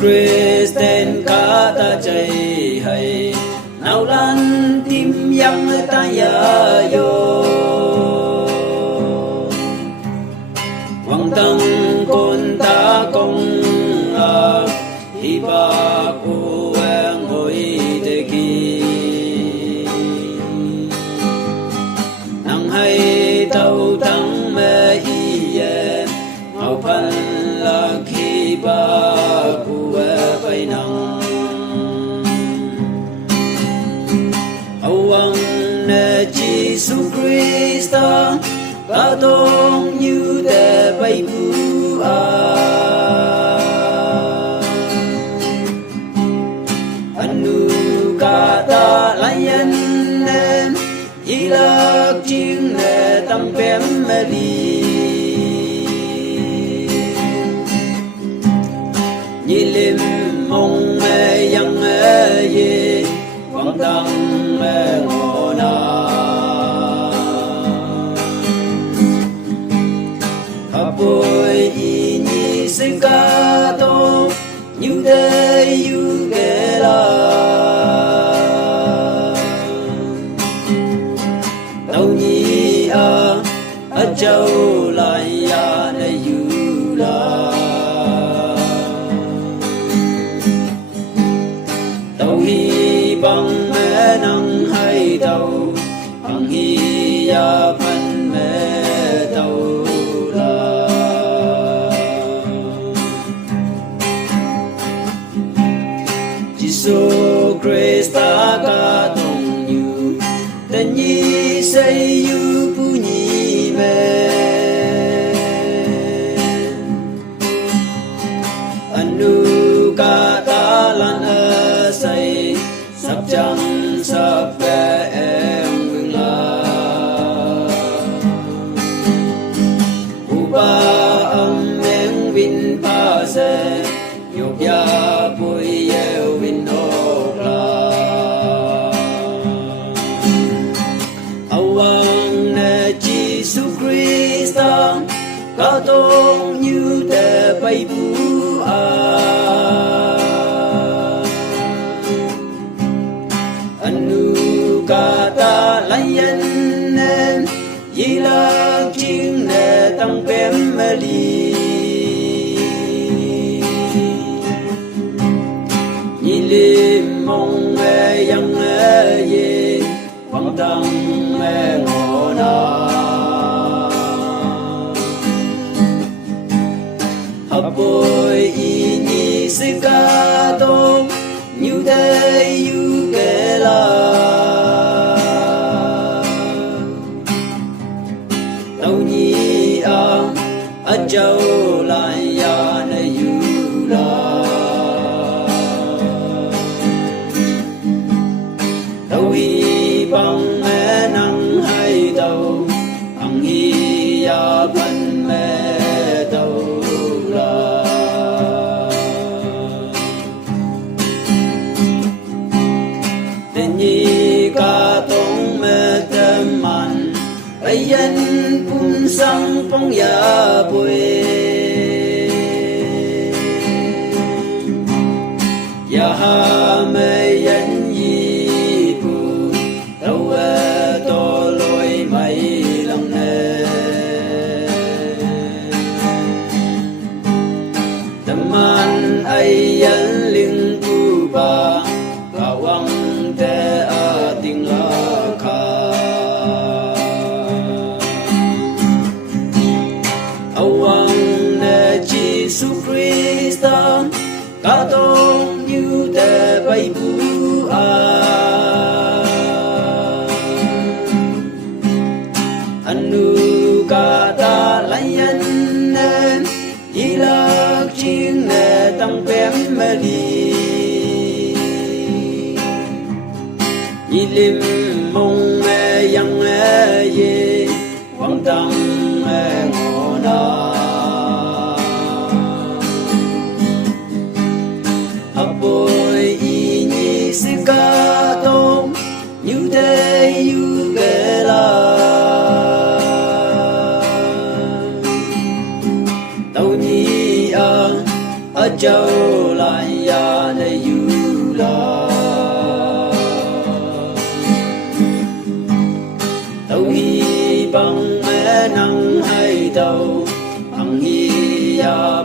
Christ tên cả ta chạy hay nào lan tim yang ta ya yo quang tăng con ta công hi ba cô ngồi để kỳ nang hay tàu tăng mê ye ngọc pan la khi ba cô bay nang awang ne Jesus Christa ta tông như để bay bu anu kata layan nem ilak ching ne tam pem meli nyilim mong me yang ye quang tăng me ngona bồi nhị sinh ca tô như thế như kể la tàu nhị ở châu lại này như la tàu hi bằng mẹ năng hay tàu bằng hi phần mẹ tàu Jesus Christ ta ca tông như tên nhi xây như bu nhi mê anu ca ta lan xây sắp trăng sắp về em ngừng la uba âm em vin pa se yop ya bui yeu vin okla awang ne Jesus Christa ca tông như te bay bu anu ca ta layan nem yila ching ne tăng pem meli lim mong e yang ye quang tăng e ngona hấp bồi y nhi sinh ca tô như thế như kể la tàu nhi ở châu lại ya này như la bằng mẹ năng hay tàu bằng hi phần mẹ tàu la tên nhi ca tông mẹ tem man bay yên pun sang phong ya bồi ya ha mẹ yên to lối mây lòng nè tâm an ai yên linh tu ba kawang te a ting la kha awang ne Jesus Christa ca tông như te bay bu anu kata layan nem ilak ching ne tăng pem meli lim mong me yang ye quang tăng ngona hấp bồi y nhi sinh ca tông như thế như kể la châu lại ya này yu la tàu hi bằng mẹ năng hay tàu hằng hi ya